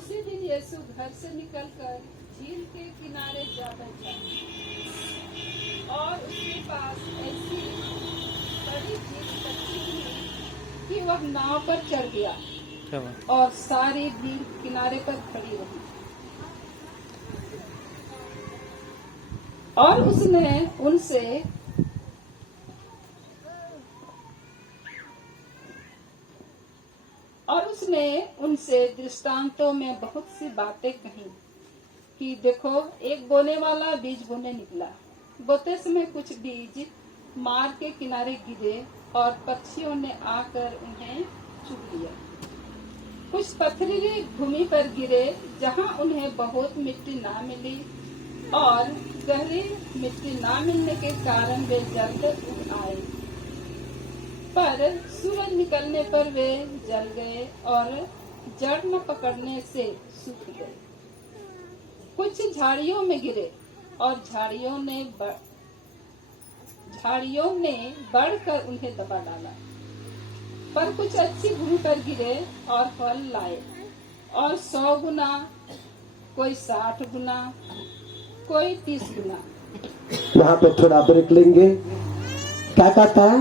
उसी दिन यीशु घर से निकलकर झील के किनारे जा बैठा और उसके पास ऐसी बड़ी भीड़ इकट्ठी हुई कि वह नाव पर चढ़ गया और सारी भीड़ किनारे पर खड़ी रही। और उसने उनसे दृष्टांतों में बहुत सी बातें कही कि देखो, एक बोने वाला बीज बोने निकला। बोते समय कुछ बीज मार्ग के किनारे गिरे और पक्षियों ने आकर उन्हें चुग लिया। कुछ पथरीली भूमि पर गिरे जहां उन्हें बहुत मिट्टी ना मिली और गहरी मिट्टी ना मिलने के कारण वे जल्द उग आए, पर सूरज निकलने पर वे जल गए और जड़ न पकड़ने से सूख गए। कुछ झाड़ियों में गिरे और झाड़ियों ने बढ़कर उन्हें दबा डाला। पर कुछ अच्छी भूमि पर गिरे और फल लाए, और 100 गुना, कोई 60 गुना, कोई 30 गुना। यहाँ पे थोड़ा ब्रेक लेंगे। क्या कहता है?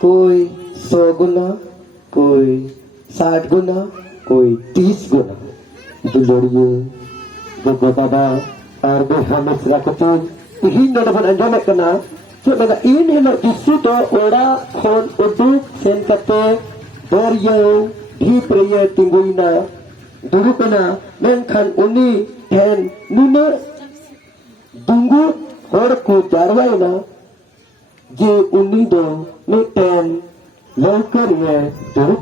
कोई 100 गुना, कोई 60 गुना, कोई 30 गुना। Dulurnya beberapa arbo hamas rakutin ihin na naman anjama kana so naga in hino isu to ora khon uduk sen kate baryo di prayer tingguina dulu kana menkhan uni ten nuna dungu hor ko jarwaina je uni do me ten lokar ye dulu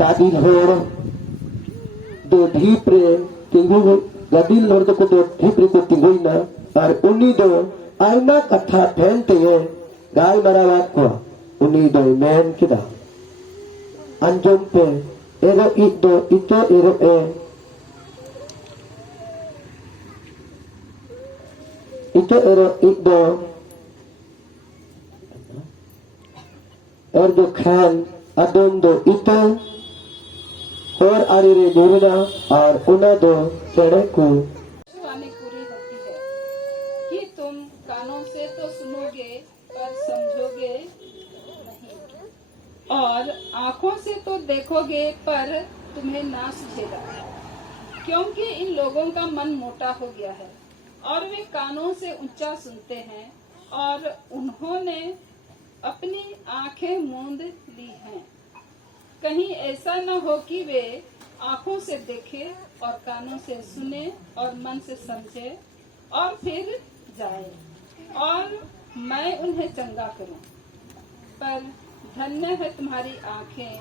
kadil hor do di prayer tinggu gadil hor do ko do di prayer tingguina और उन्हीं दो आईना कथा फैलते हैं गाय मरावा को उन्हीं दो मैन किदा अंजुम पे एरो इतो एरो ए इतो एरो इतो और दो खान अदम दो इतो और आरिरे दुर्ना और उन्हें दो चढ़े को तुम कानों से तो सुनोगे पर समझोगे नहीं, और आंखों से तो देखोगे पर तुम्हें ना सुझेगा, क्योंकि इन लोगों का मन मोटा हो गया है और वे कानों से ऊंचा सुनते हैं और उन्होंने अपनी आंखें मूंद ली हैं। कहीं ऐसा न हो कि वे आंखों से देखे और कानों से सुने और मन से समझे और फिर जाए और मैं उन्हें चंगा करूं। पर धन्य है तुम्हारी आंखें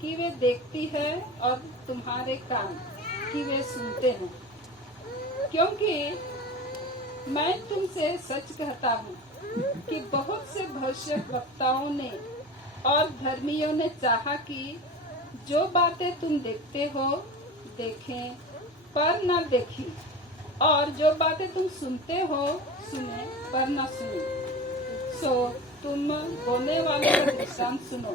कि वे देखती है और तुम्हारे कान कि वे सुनते हैं, क्योंकि मैं तुमसे सच कहता हूं कि बहुत से भविष्यवक्ताओं ने और धर्मियों ने चाहा कि जो बातें तुम देखते हो देखें पर न देखी, और जो बातें तुम सुनते हो सुने पर न सुने। सो तुम बोने वाले का दृष्टांत सुनो।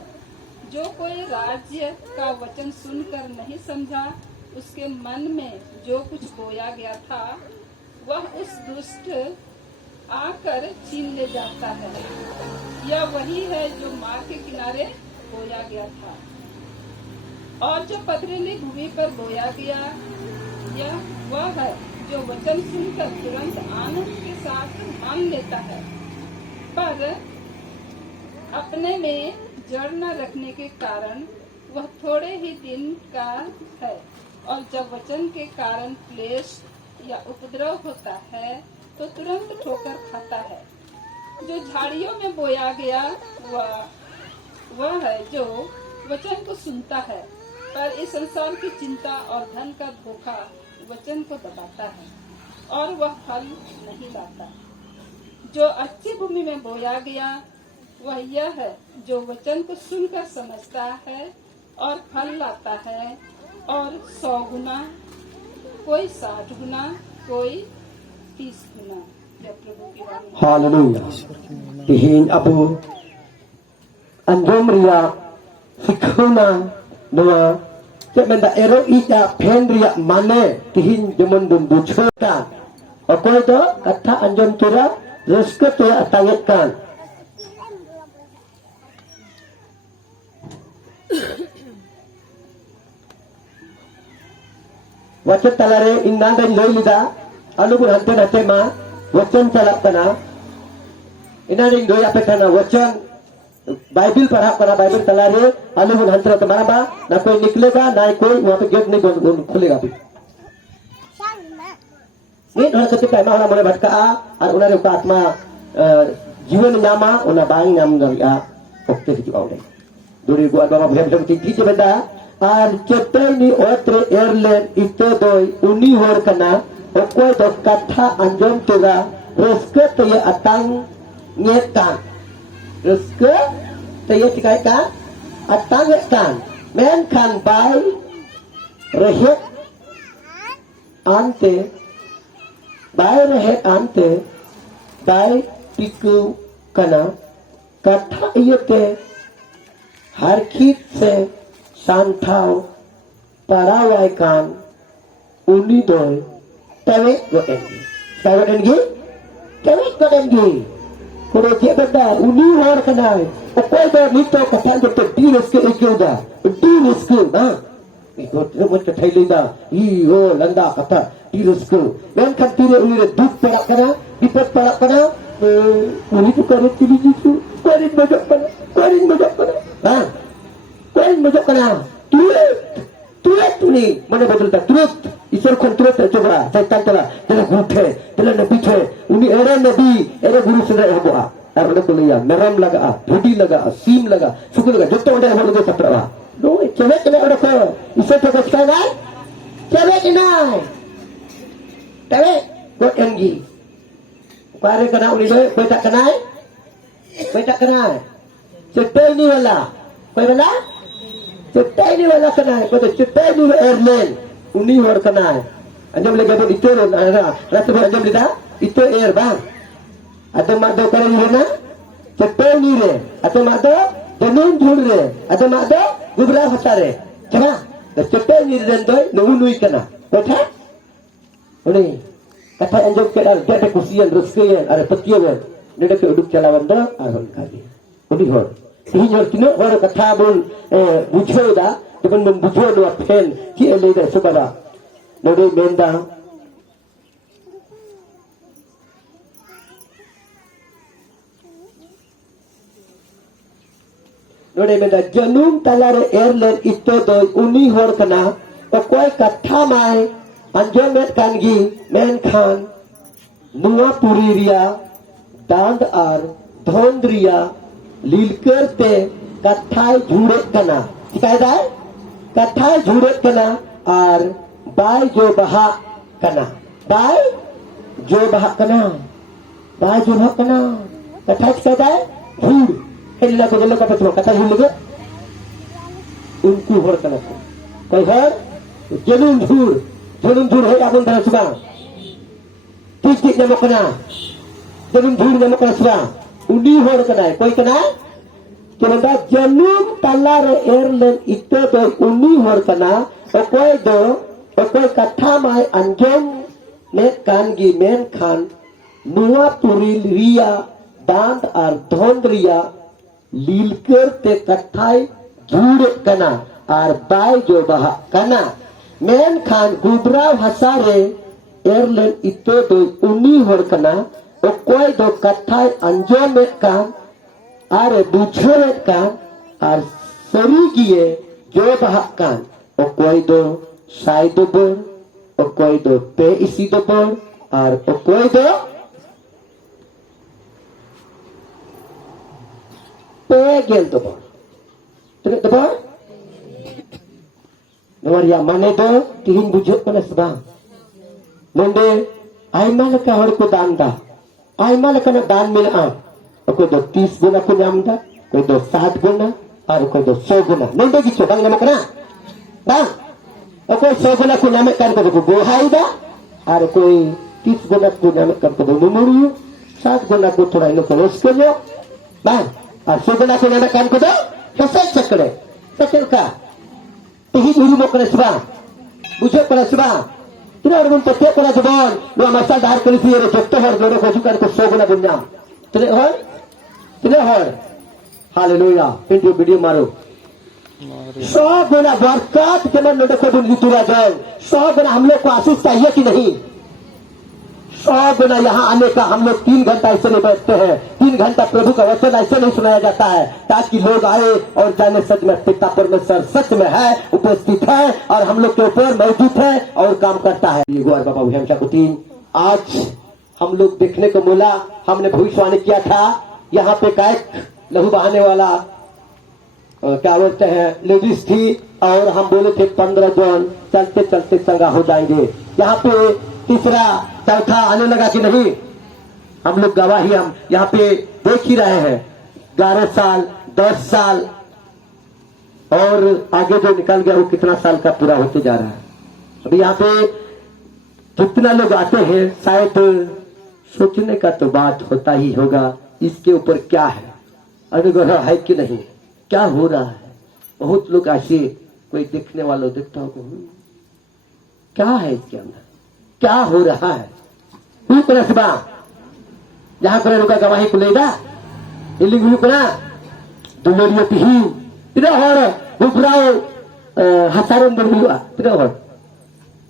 जो कोई राज्य का वचन सुनकर नहीं समझा, उसके मन में जो कुछ बोया गया था वह उस दुष्ट आकर छीन ले जाता है। यह वही है जो मार्ग के किनारे बोया गया था, और जो पथरीली भूमि पर बोया गया यह वह है जो वचन सुनकर तुरंत आनंद के साथ मान लेता है, पर अपने में जड़ न रखने के कारण वह थोड़े ही दिन का है, और जब वचन के कारण क्लेश या उपद्रव होता है तो तुरंत ठोकर खाता है। जो झाड़ियों में बोया गया वह है जो वचन को सुनता है, पर इस संसार की चिंता और धन का धोखा वचन को दबाता है और वह फल नहीं लाता। जो अच्छी भूमि में बोया गया वह यह है जो वचन को सुनकर समझता है और फल लाता है, और 100 गुना, कोई 60 गुना, कोई 30 गुना। जय प्रभु की वाणी। हालेलुया। तिहिन अबो अंजोम रिया सिखोना नवा ᱪᱮᱫ ᱢᱮᱱᱫᱟ ᱮᱨᱚᱜ ᱤᱡᱼᱟᱜ ᱯᱷᱮᱱ ᱨᱮᱭᱟᱜ ᱢᱟᱱᱮ ᱛᱤᱦᱤᱧ ᱡᱮᱢᱚᱱ ᱵᱚᱱ ᱵᱩᱡᱷᱟᱹᱣ ᱠᱟᱱ ᱚᱠᱚᱭ ᱫᱚ ᱠᱟᱛᱷᱟ ᱟᱸᱡᱚᱢ ᱛᱚᱨᱟ ᱨᱟᱹᱥᱠᱟᱹ ᱛᱮ ᱟᱛᱟᱝᱮᱫ ᱠᱟᱱ वचन तलारे इन नांदन लई लिदा अलुगु हंते नते मा वचन चलत कना इनारिंग दोय आपे कना वचन बाइबिल पढ़ा कना बाइबिल तलारे अलुगु हंते नते मारा बा ना कोई निकलेगा ना कोई वहां पे गेट नहीं खुलेगा भी ये हर कते पैमा वाला मने भटका और उनारे का आत्मा जीवन नामा उना बांग नाम दरिया ओक्ते हिजु आवडे दुरी गो बाबा भेब ठीक छे बेटा और चेतनी ओत्रे एयरलेन इतो दोय उनी होर कना ओकोय दो कथा अंजम तोगा रस्के तय अतांग नेतान रस्के तय चिकाय का अतांग कान मेन खान बाय रहे आंते बाय रहे आंते बाय पिकु कना कथा इयते हर खीत से Santau parawai kan uni doy tewek gotengi tewek gotengi kuro je benda uni hor kanai okoy do nito katan jete diris ke ekyoda diris ke ha ikut remut ke thailida i ho landa kata diris ke men kan tire uni re duk parak kana dipat parak kana uni tu kare tili jitu korin bajak kana ha कोई मजा कना तुरंत तूने मने बदलता तुरंत ईश्वर को तुरंत चोगा शैतान चला तेरा गुट है तेरा नबी है उन्हीं एरे नबी एरे गुरु से रहे होगा और उन्हें को लिया नरम लगा भूडी लगा सीम लगा सुकुल लगा जो तो उन्हें हम लोग सपरावा नो चले चले और को ईश्वर तो कुछ कहना है चले चले चले गो एंगी कार्य करना उन्हीं लोग कोई तक करना है चट्टे नहीं वाला कोई वाला चट्टाई ni wala kana ko to chittai ni airline uni hor kana anjam lege bon itu na rasa bon anjam lida itu air bang atau mak do kare ni na chittai ni re atau mak do danun dhul re atau mak do gubra hatare chana to chittai ni den doi nu nui kana betha uni kata anjam ke dal de kusian reskian are petian nede ke uduk chalawan do arhon kali uni hor ini artinya orang kata pun bujuk dah, dengan membujuk dua pen, kita lihat sebara, node menda, node menda janum talare airline itu doi uni hor kena, okoi kata mai anjomet kangi menkan nuwa puri ria, dand ar dhondria लीलकर ते कथाय झूड़े कना शिकायत है कथाय झूड़े कना और bye जो बहा कना bye जो बहा कना कथाय शिकायत है झूड़ हेल्ला को जल्लो का पछलो कथा झूड़ लगे उनको होर कना कोई हर जलून झूड़ है अपन तरह सुबह ठीक नमो कना जलून झूड़ नमो कना सुबह उनी होर कना कोई कना केवल जन्म तलार एयरलाइन इतो तो उनी होर कना कोई कथा माय अंजम ने कानगी मेन खान नुआ पुरी रिया दांत और धोंद रिया लीलकर ते कथाय झूड़ कना और बाय जो बहा कना मेन खान गुबरा हसारे एयरलाइन इतो तो उनी होर कना कोई दो कथाय अंजम कान आरे बुझे कान और सरी किए जो बहा कान कोई दो साई दो बोर कोई दो पे इसी दो बोर और कोई दो पे गेल दो बोर तो बोर नवरिया माने दो तीन बुझे कने सबा नंदे आयमा लका हर को दान दा आयमा लका दान मिला कोई दो 30 गुना को नाम दा कोई दो 60 गुना और कोई दो 100 गुना नंदे की चोबा नाम कना बा कोई 100 गुना को नाम कर को गोहाई दा और कोई 30 गुना को नाम कर को मुमुरियो 60 गुना को थोड़ा इनको रोस कर लो बा और 100 गुना को नाम कर को दो कैसे चकड़े चकड़ का tinggi uru mo kana siba bujo kana siba tira orang pete kana jebon lo masa dahar kali fiere jotto hor loro ko sukan ko soguna bunyam tira hor haleluya video maro 100 गुना बरकत के मन लोगों को बुनितुरा जाए 100 गुना हम लोग को आशीष चाहिए कि नहीं 100 गुना यहाँ आने का हम लोग 3 घंटा ऐसे नहीं बैठते हैं 3 घंटा प्रभु का वचन ऐसे नहीं सुनाया जाता है ताकि लोग आए और जाने सच में पिता परमेश्वर सच में है उपस्थित है और हम लोग के ऊपर मौजूद है और काम करता है ये गुआर बाबा भूषण को 3 आज हम लोग देखने को मिला हमने भविष्यवाणी किया था यहाँ पे एक लहू बहाने वाला क्या बोलते हैं लेडीज थी और हम बोले थे 15 जन चलते चलते चंगा हो जाएंगे यहाँ पे तीसरा चौथा आने लगा कि नहीं हम लोग गवाही हम यहाँ पे देख ही रहे हैं 11 साल 10 साल और आगे जो निकल गया वो कितना साल का पूरा होते जा रहा है अभी यहाँ पे जितना लोग आते हैं शायद सोचने का तो बात होता ही होगा इसके ऊपर क्या है अनुग्रह है कि नहीं क्या हो रहा है बहुत लोग ऐसे कोई देखने वाला देखता होगा क्या है इसके अंदर क्या हो रहा है जहां पर लोग गवाही को लेगा दुलोरियो तिही tidak hor bubrau hasaran berdua tidak hor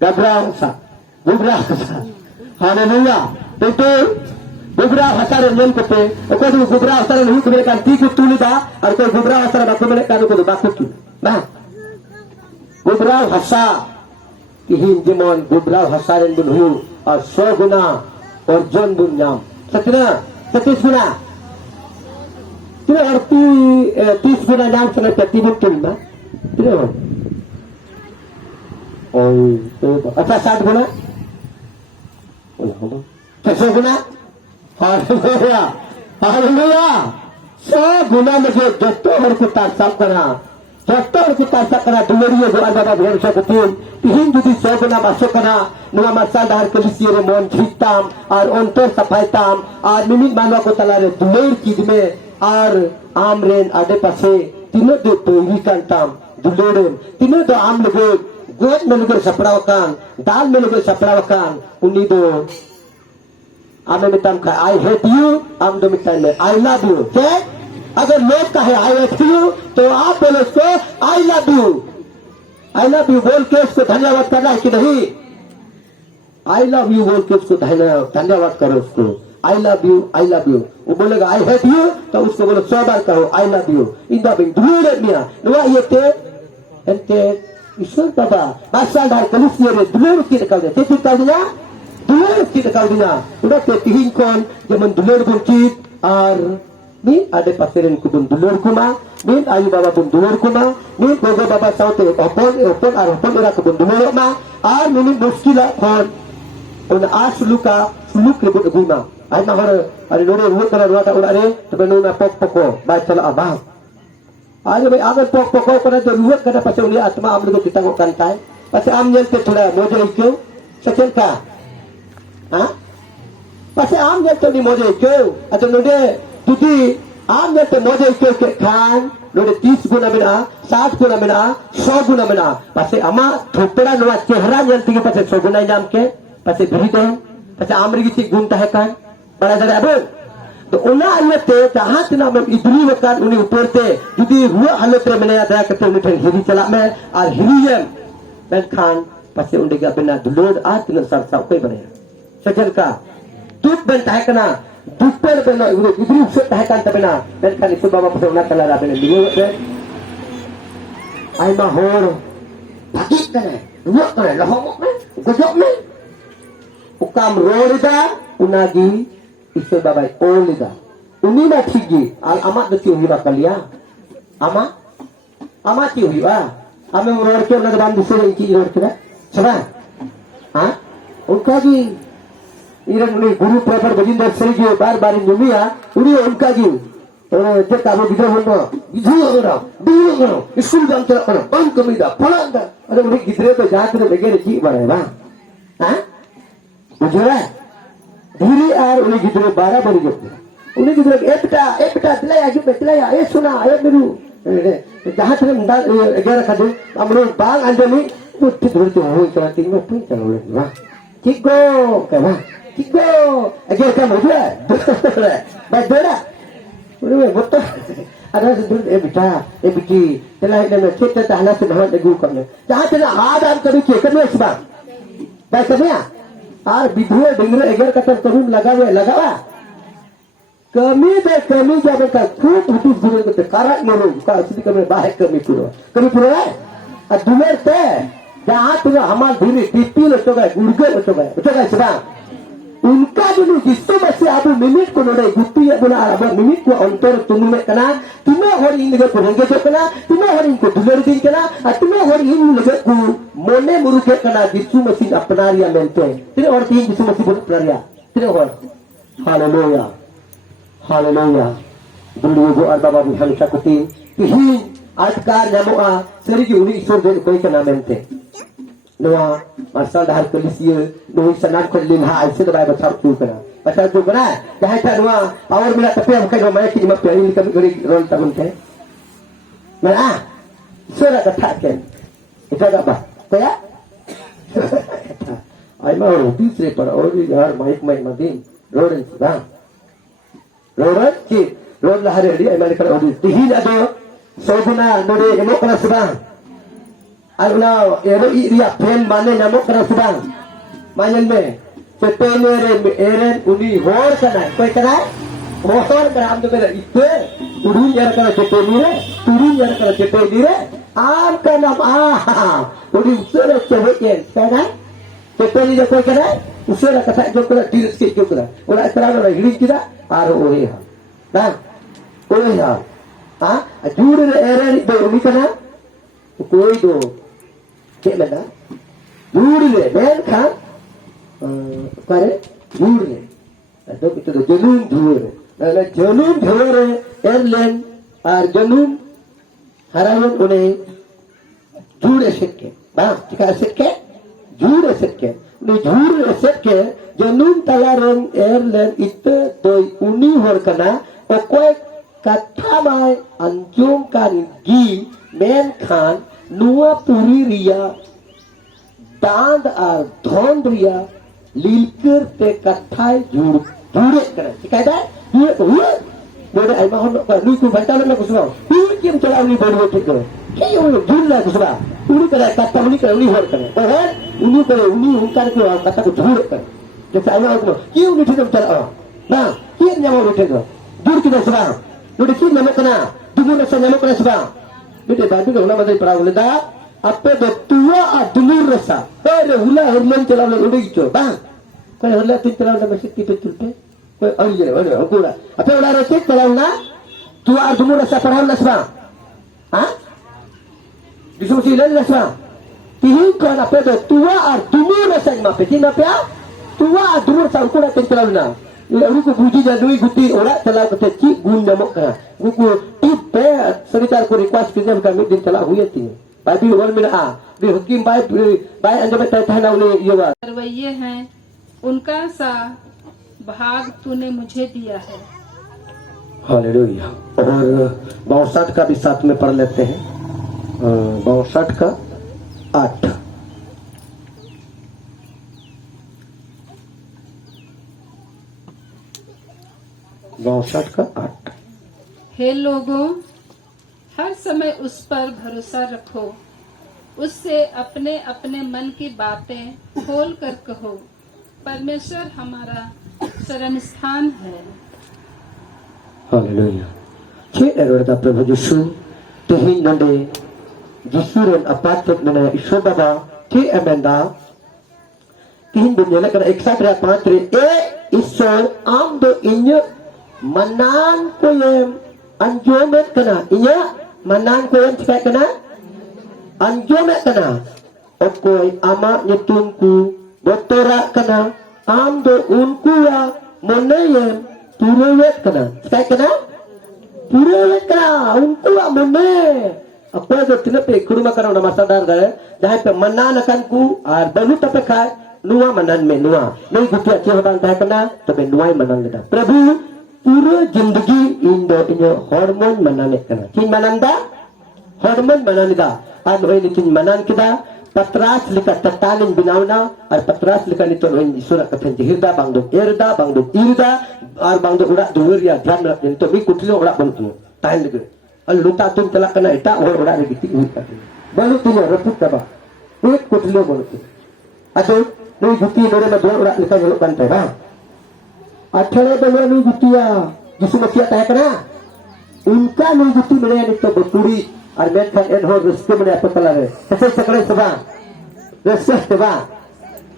gabrau sa bubrau sa haleluya betul bubrau hasaran yang kope okoi du bubrau hasaran hu ko kan ti ko tulida ar ko bubrau hasaran ko mele kan ko bakut tu nah bubrau hasa tihin jemon bubrau hasaran bun hu और 100 गुना और जन बुन नाम सतना 30 गुना tidak arti 30 गुना नाम sana प्रतिबुन तुलना tidak oh तो अच्छा 60 गुना oh 100 गुना hallelujah hallelujah 100 गुना में जो जत्तो और को तारसाब करना जत्तो और को तारसाब करना दुलरियो जो आदा भरोसा को तिhin judi 100 Guna masuk kena nua masa dahar kelisiere mon hitam ar ontor sapaitam ar mimit manwa ko talare duler kidme ar amren ade pase tino do toirikan tam dulerum tino do am logo god melugo saprawakan dal melugo saprawakan uni do ame mitam ka I hate you am do mitam I love you okay अगर लोग कहे I hate you तो आप बोलो उसको I love you I love you बोल के उसको धन्यवाद करना है कि नहीं I love you बोल के उसको धन्यवाद करो उसको I love you वो बोलेगा I hate you तो उसको बोलो 100 बार कहो I love you इंदा बिंग दुलूरे मिया नुआ ये ते एंते ईश्वर बाबा बादशाह दार कलिसिये रे दुलूर की निकाल दे तेती निकाल दिया दुलूर की निकाल दिया उड़ा ते तिहिन कौन जमन दुलूर बुंकीत और ni ada pasirin kubun dulur kuma min ayu baba bun dulur kuma min gogo baba saute opon ar ora kubun dulur ma ar min muskila kon on asluka suluk lebut guna ai ma hore ari nore ruat kara ruata ora re tabe nona pok poko bai sala abah आज भाई अगर पok poko kara jo ruat kada pase uli atma am logo kita ngokan kai pase am nyel te thoda moje ikyo second ka ha pase am nyel te ni moje ikyo atau node Jadi, amnya te moje ke kan, lode 30 guna mina, 60 guna mina, 100 guna mina. Pase ama thopera noa chehra yang tinggi pase 100 guna jam ke, pase beri deh, pase amri gitu gunta है kan, बड़ा जरा अब तो उना हालत ते जहाँ तना में इतनी वक्त उन्हें ऊपर ते यदि हुआ हालत रे मैंने याद करते उन्हें ठन हिरी चला में और हिरी यम मैं खान पसे उन्हें क्या बिना दुलोड आज तना सरसा कोई बने सजल का दुख बनता है कना दुपर बना इधर से तहकान तबना मैं खाली सुबह बाबा पसंद कला रहा बने लियो से आई माहौर भागी करे वो करे लहोमक में गुजब में ukam rolida unagi ईश्वर बाबा ओलिदा उन्हीं में ठीक जी आल अमा दक्यों ही बात लिया अमा क्यों ही वाह हमें रोड के उन्हें दाम दूसरे इनकी रोड के ना चला हाँ उनका भी इरन उन्हें गुरु प्रभर बजिंदर से जो बार इंजोमिया उन्हें उनका जी और जब काबू बिजर होना बिजू अगरा बिजू अगरा स्कूल जाम चला करो बंद कमीदा फलांदा अरे उन्हें गिदरे तो जाकर बेगे जी बड़े वाह हाँ बुझे धीरे आर उन्हें गिदरे 12 बड़ी जब उन्हें गिदरे एकटा दिलाया जो दिलाया ये सुना ये मेरू जहाँ थे नंदा एगार खादे हमने बांग अंजमी बुद्धि धुर तो हो इतना तीन में पुई चलो ले वाह चिको क्या चिको एगार क्या मुझे बाय देरा उन्हें बोलता ada sedul bita biti telah dengan kita tahlah sedang lagu kami jahar telah ada kami kedua sebab baik kami ar bidua dengar agar kata kami lagawa kami jawab ka खूब हुतु गुरु के कारण मनो का असली कमी बाहर कमी पूरा है दुमेर ते जहां तेरा हमार धीरे टिप्पी लटो गए गुड़गे लटो गए sebab उनका dulu जिससे masih abu minit ko nore gutti ya bola abu minit ko antor tumu kana tume hori inge ko henge jo kana tume hori ko duler din kana tume hori inge ko mone muru ke kana jisu masih apnaria mente tine hor tin jisu masih bon apnaria tine hor haleluya dulu go arba babu hamisha kuti tihi atkar namoa seri ki uni isor den koi kana mente Noa masal dahar polisi noi sanan ko limha aise da ba thar tu kana pasal tu kana jahai ta noa power mila tapi am kai mai ki ma pe ni kami gori ron ta gun ke mala sura ka tha ken ita da ba kaya ai ma ro tisre par aur yaar mic mai madin roden ba roden ki rod la hari ai mai kala odi tihin ado sobuna nore emo kana subang Alna ero iria pen mane nyamuk kena sedang manyan me cepene eren uni hor kana koi kana hor kana am to bela itte turun yer kana cepene re turun yer kana cepene re am kana uni usere ceweken kana cepene je koi kana usere kata jo kana tiris ke jo kana ora isra na hirin kida aro ohe ha dan ohe ha jure eren be uni kana koi do Cik mana? Jurle, men kan? Kare? Jurle. Ada kita tu janum jure. Ada janum jure, erlen, ar janum harayan une jure sekke. Bang, jika sekke, jure sekke. Ni jure sekke, janum talaran erlen itu doi uni hor kana, okoi katamai anjum kan gi men kan. Nua puri ria dand ar dhond ria lilker te kathai jure kena sikai dah jure boleh ai mahon ko lui ku banta na ko suba uri kim chala uni bodo tik kare ke yo jure la ko suba uri kare kata uni kare uni hor kare bahar uni kare uni unkar ko kata ko jure kare je sai na ko ki uni thik chala na ki nyamo uri thik jure ki suba uri ki nyamo kana dugu na sa nyamo kana suba Bete baju ke ulama dari perahu leda, apa betua adulur rasa. Kau hula hurlan celah udah gitu, bang. Kau hurlan tu celah udah masih tipe tulpe. Kau awalnya, aku dah. Apa udah rasa celah udah? Tua adulur rasa perahu nasba. Hah? Diskusi lagi nasba. Tihin kau apa betua adulur rasa ni apa? Tihin apa? Tua adulur rasa aku dah celah udah. Aku ko buji jadui guti ora celah kata cik gun jamok kana. Aku tipe sekitar ko request kerja kami din celah हुई थी. बाबी और मिला भी हुकीम भाई अंजम तय ना उन्हें ये बात रवैये हैं उनका सा भाग तूने मुझे दिया है। हालेलुया। और 62 का भी साथ में पढ़ लेते हैं। 62 का 8 62 का 8 हे लोगों, हर समय उस पर भरोसा रखो, उससे अपने अपने मन की बातें खोल कर कहो। परमेश्वर हमारा शरण स्थान है। Hallelujah. Cik daripada Prabhu Yesu tihin nande Yesu ren apatek nana Isho Baba Cik Amanda tihin dunia nak kena eksak ria patri Isho amdo inya manan koyem anjomet kena inya manan koyem cikai kena anjomet kena okoi ama nyetunku botora kena amdo unku ya moneyem turewet kena cikai kena turewet kena unku ya money apa जो तिने पे Kuruma करो ना मसादार गए जहाँ पे mannan अकन को और बलू तपे खाए नुआ मन्नान में नुआ नहीं गुटिया चेहरा दाय कना तबे नुआई मन्नान लेता प्रभु पूरे जिंदगी इंदो इन्हें हार्मोन मनाने कना चीन मनंदा hormon mananida an oi nikin manan kita patras lika tatanin binawna ar patras lika nito oi isura kathan jihirda bangdo erda bangdo irda ar bangdo urak duria dhyan rak nito mi kutlo urak bantu tain lege al luta tun telak kana eta or urak lagi uita balu tulo reput kaba uik kutlo bantu ado noi guti dore ma dua urak lika jeluk bantai ba athale dole noi gutia jisu makia taya kana unka noi guti mere nito beturi ar methan en hor reske mene apa kalare kase sakale saba reske saba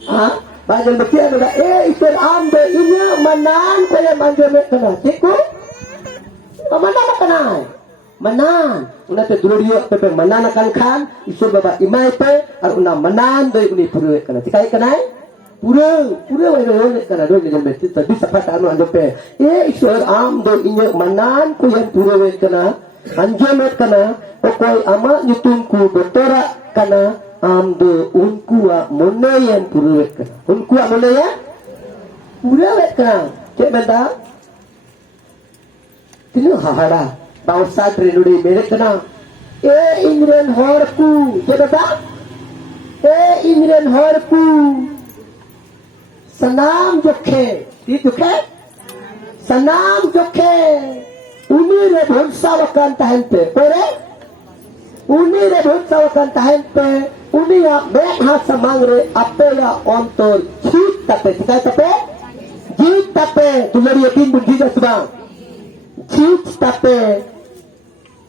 ha bajal betia ada ikan ambe inya manan kaya manje me kana tiku manan kana manan una te durio pe manan akan khan isur baba imai pe ar una manan doi uni puru kana tikai kana pura wai doi kana doi ni me tita bisa pata anu ande pe isur am do inya manan ku yang puru we kana anjamet kana okoi ama nyutunku betora kana amdo unkua monayan puruwet kana unkua monaya puruwet kana cek benda tinu hahada bangsa trinudi mere kana ingren horku cek benda ingren horku sanam jokhe ti jokhe sanam jokhe uni re bhonsawakan tahan pe pore uni re bhonsawakan tahan pe uni ya bekha samangre apela ontor jit tape tikai tape jit tape tulari yakin buddhi ja subang jit tape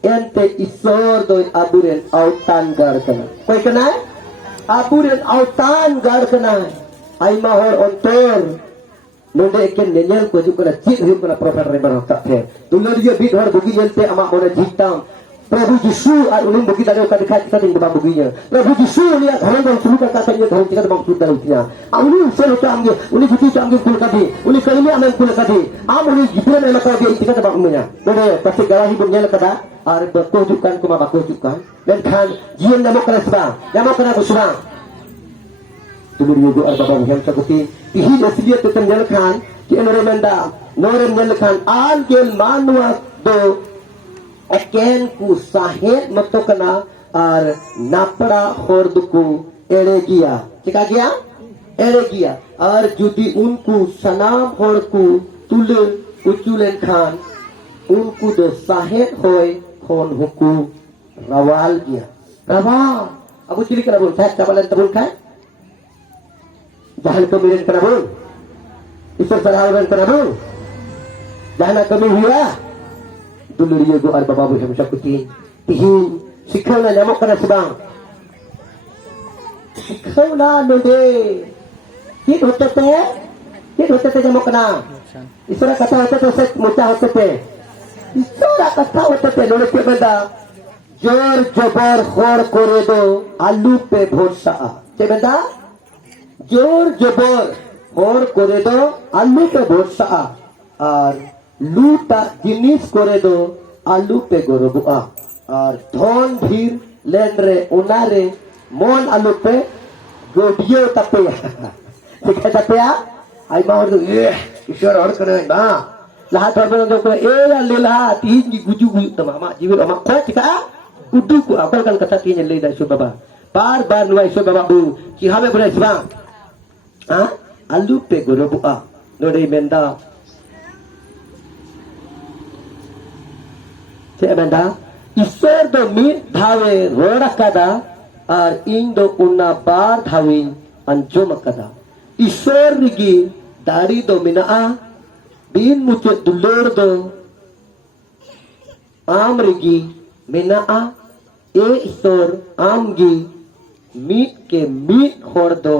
ente isor doi aburen autan gar kana koi kana aburen autan gar kana ai mahor ontor nonde eken nenyal ko jukana jit hiu kana prophet rebar tak the tulari ya bit hor bugi yelte ama ona jitam Prabhu Jisu ar ulun bugi daro ka dikhai kita ting bang buginya Prabhu Jisu lihat halang dong sulu kata katanya dong kita bang sulu dalam nya uli selo to amge uli buti to amge kul kadi uli kalimi amen kul kadi am uli jibril me maka dia kita bang umnya node pasti garahi bunya kada ar berkojukan kuma bakojukan dan kan jian namo kana sebang namo kana busbang tumur yugo ar babang yang sakuti ihi asliya tetan jalkan ki enoremenda norem jalkan al gel manwa do Eken ku sahid matokana ar napra horduku eregia cika gia eregia ar judi unku sanam horku tule uculen khan unku do sahid hoy khon huku rawal gia rawal abu cili kana bun thak kabalan tabun khan jahan kemiren kana bun isor sarhawan kana bun jahan kami huya dulu dia go ar baba bu sakuti tihin sikhana nyamok kana sebang sikhana node kit hote nyamok kana isura kata hote set mucha hote isura kata hote node ke benda jor jobor khor kore do alu pe bhorsa ke benda jor jobor khor kore do alu pe bhorsa ar लूटा जिनिस करे दो आलू पे गोरबुआ और धन भीर लेन रे उनारे मोन आलू पे गोडियो तपेया ठीक है तपेया आई मार दो ये ईश्वर और करे बा लहा थोर दो को ए लीला तीन की गुजु गुजु तमा जीव अमा को चिका उडू को अकल कल कथा तीन ले दा सो बाबा बार बार नुई सो बाबा बु कि हमें बरे सबा हां आलू पे गोरबुआ नोडे मेंदा Benda isor do mit dhawe roda kada ar ing do unna bar dhawin anjom kada isor rigi dari do mina bin muche dulur do am rigi mina e isor amgi mit ke mit hor do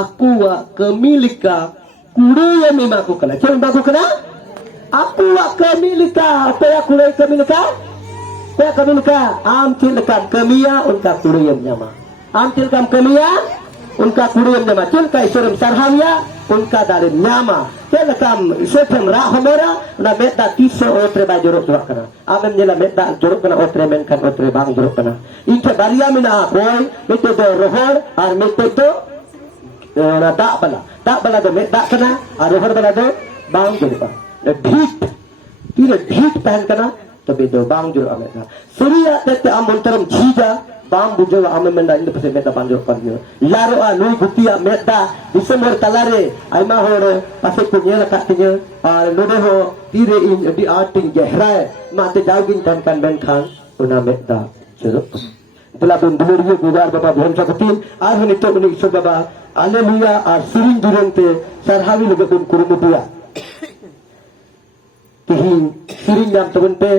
akuwa kemilika kuruya mimaku kana cuma baku kana aku akamilika apa ya kulai kamilika apa kamilika am tilkam kamia unka kuriyam nyama am tilkam kamia unka kuriyam nyama tilka isurum sarhamya unka darim nyama tilkam isefem rahomera na meta tiso otre ba jorok jorok kana amem nyela meta jorok kana otre men kan otre bang jorok kana inke baria mina boy mete do rohor ar mete do na dak bala do meta kana ar rohor bala do bang jorok ढीठ तीन ढीठ पहन करना tapi do bang juru ameta surya tete amontaram chija bang bujo ame menda inde pase meta panjor panjor laro a nui gutia meta disember talare aima hore pase punya katnya ar node ho tire in di arting gehra mate jawgin kan ben khan una meta juru itulah pun dulu gugar baba bhon sakutin ar nito uni isor baba haleluya ar siring durante sarhawi logo pun kurumutia tihin siring nam temen pe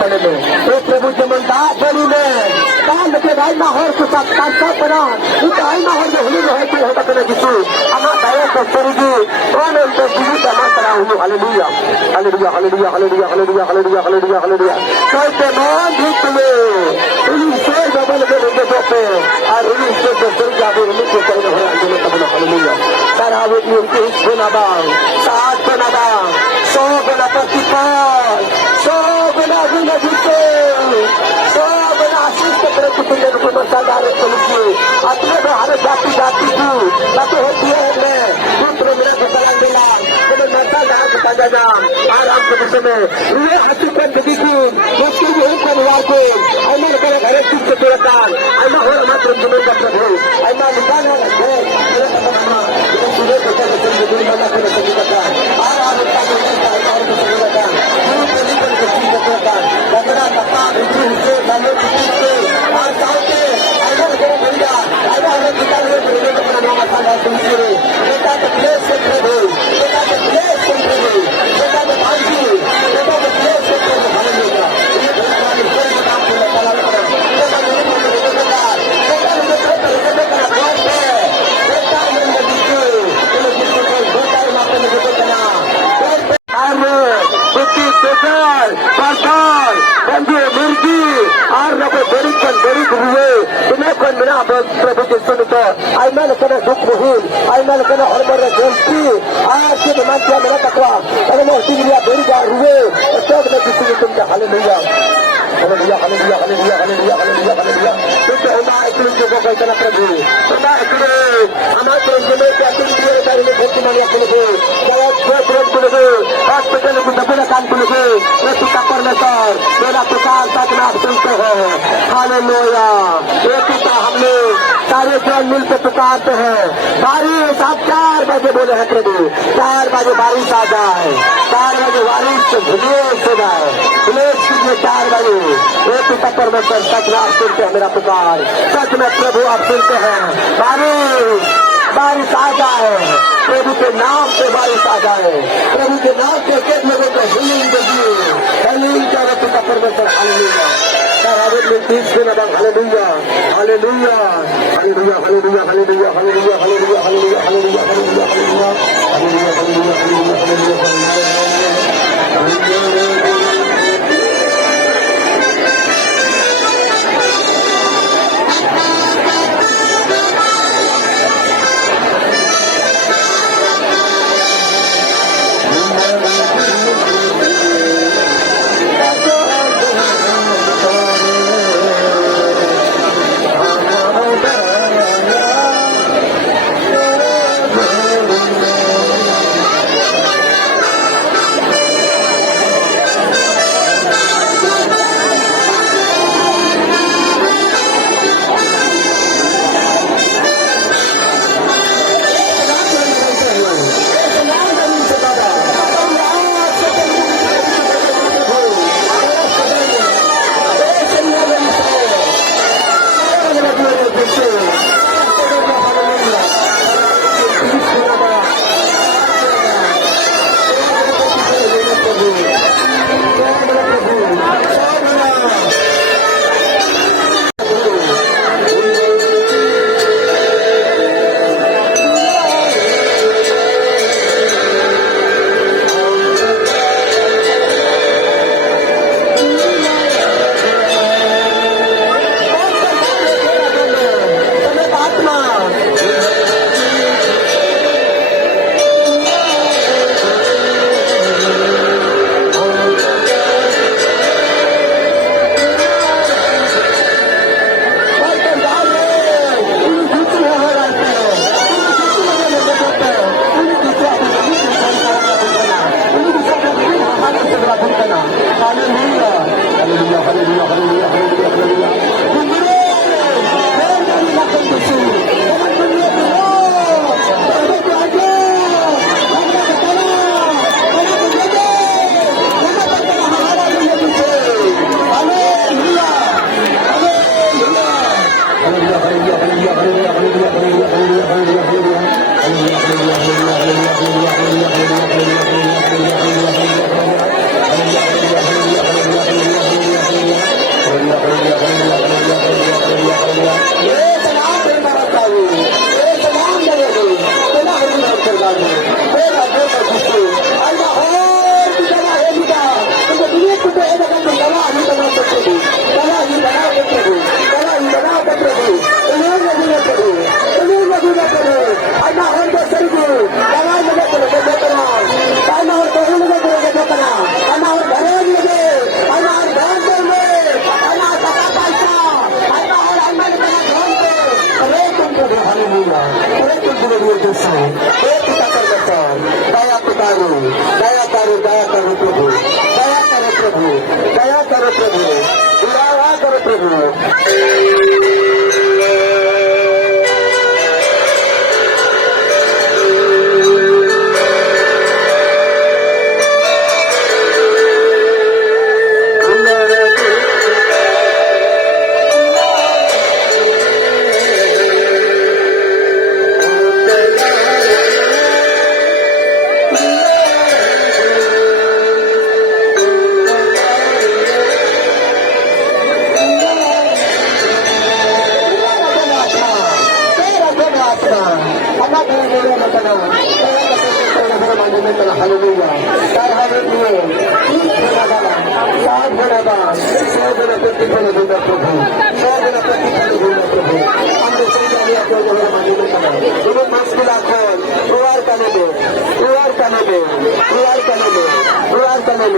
प्रभु जमन दासरी में काल के भाई माहौल को साथ कांसा बना इस आई माहौल में होली है कि होता कने किसी अमा दाया को सरगी कौन तो जीवी तमा करा हूं hallelujah hallelujah hallelujah hallelujah hallelujah hallelujah hallelujah hallelujah कहते मान धीत में इन से डबल के रोके पे और इन से सर जावे मुझे कहने हो अंदर तब हालेलुया तारावे की उनके इस गुनाबा साथ गुनाबा 100 गुना प्रतिपाल 100 गुना गुना जीते 100 गुना आशीष के तरह कुछ को मसादार चलती अपने हर जाति जाति की बातें होती है मैं पुत्र मेरे को कला मिला तो मसा जा बता जाना आराम के विषय में ये हकीकत देखी थी उसकी भी एक परिवार को अमर करे घरे चुप के तुरंत अमर हो मात्र तुम्हें का प्रभु अमर निकाल है मेरे का ये सुबह को चले चले दिन बना कर सभी का आराम का और को सभी का गुरु को निकल के चीज का लगना का रुचि से डालो के और चाहते अमर को भैया अमर निकाल के मेरे को अपना नाम सादा सुनिए बेटा के प्लेस से प्रभु बेटा के प्लेस से प्रभु बेटा के भाई बेटा के प्लेस से प्रभु हालेलुया ये भगवान के नाम को चला करो बेटा मेरे को बेटा बेटा मेरे को बेटा मेरे को बेटा माता में बेटा आरे बुद्धि बेकार पासार बंदे मुर्गी और रबे बड़ी हुए तुम्हें कौन बिना प्रभु के सुन तो आई मैंने कना दुख मुहिल आई मैंने कना हरमर जंती आज के मन क्या मेरा तकवा अरे मैं उसी लिया बड़ी बार हुए तो hallelujah hallelujah hallelujah hallelujah hallelujah hallelujah hallelujah तो हमा एकलुं को कहता प्रभु हमा एकलुं हमा प्रभु में क्या तुम दिए तारे में भक्ति मानिया को लगे क्या को लगे हॉस्पिटल को दबना काम को लगे ये पिता परमेश्वर मेरा पुकार तक ना सुनते हैं हालेलुया ये पिता हमने सारे जन मिल के पुकारते हैं बारिश आप 4 बजे बोले हैं प्रभु 4 बजे बारिश आ जाए 4 बजे बारिश विलेश हो जाए विलेश कीजिए 4 बजे ये पिता परमेश्वर सच में आप सुनते हैं मेरा पुकार सच में प्रभु आप सुनते हैं बारिश आ जाए प्रभु के नाम से बारिश आ जाए प्रभु के नाम से किस लोगों को हीलिंग दीजिए हीलिंग करो पिता परमेश्वर hallelujah hallelujah hallelujah hallelujah hallelujah hallelujah hallelujah hallelujah hallelujah hallelujah hallelujah hallelujah hallelujah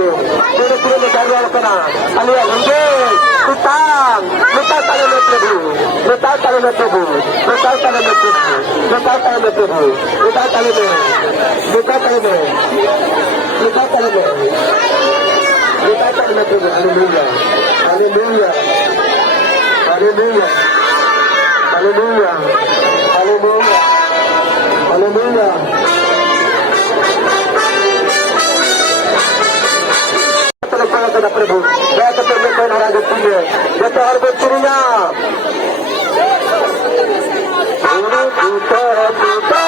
Keluar Dulu sini mencari kena. Alia lembut, utang, lupa kalau lebu, lupa kalau lebu, lupa kalau lebu, lupa kalau lebu, lupa kalau lebu, lupa kalau lebu, lupa kalau lebu, lupa kalau lebu. Haleluya, haleluya, haleluya, haleluya, haleluya, haleluya. Kepada Prabhu, saya ketemu dengan Raja Punya, kita harus berceria. Guru kita kita.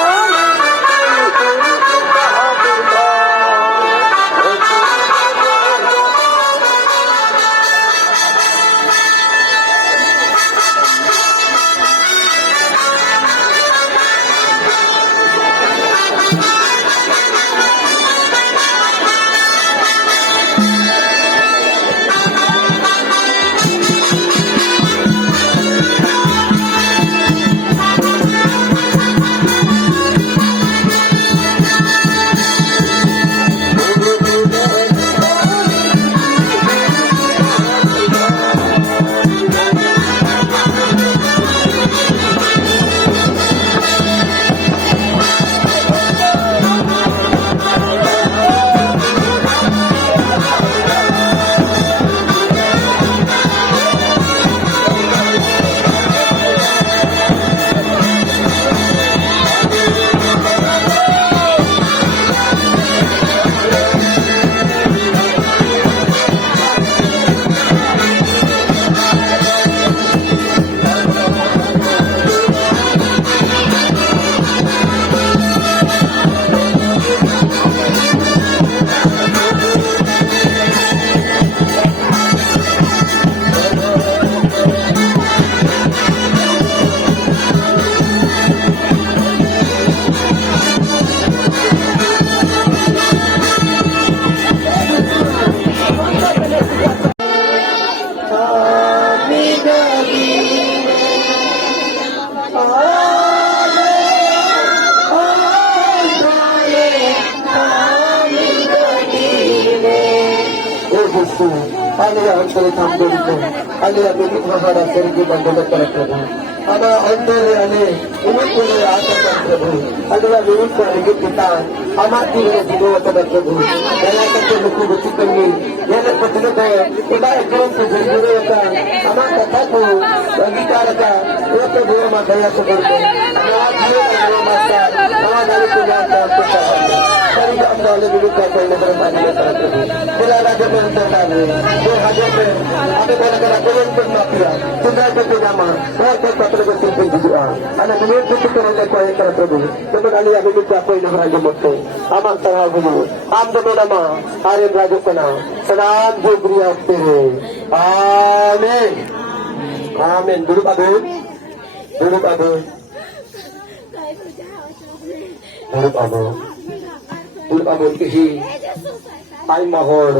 Alia antara tampil itu, alia milik mahara sergi bandel Prabhu. Ana antara ane umat boleh atas Prabhu. Alia milik lagi kita, amat diri jiwa kepada Prabhu. Daya kata luku betul kami, yang betul betul kita ekor sejujur kita, amat kata tu bagi kita, ia tu dua makanya seperti. Amat dia dua masa, amat dari punya kita. Dari kita oleh milik kita yang berbanding Prabhu. Bila raja berdoa जो हाजिर में अभी बोला करा कोई कोई mafia सुंदर के नामा और कोई पत्र को सिंपल दिया अने मिनिट कुछ करने कोई कर प्रभु तो बगाली अभी भी क्या कोई नहरा जो मत आमान तरह गुरु आम दो नामा आर्य राजू का नाम सदान जो प्रिय तेरे आमीन आमीन गुरु बाबू गुरु बाबू गुरु बाबू गुरु बाबू किसी आई माहौल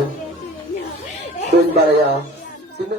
Baraya, sino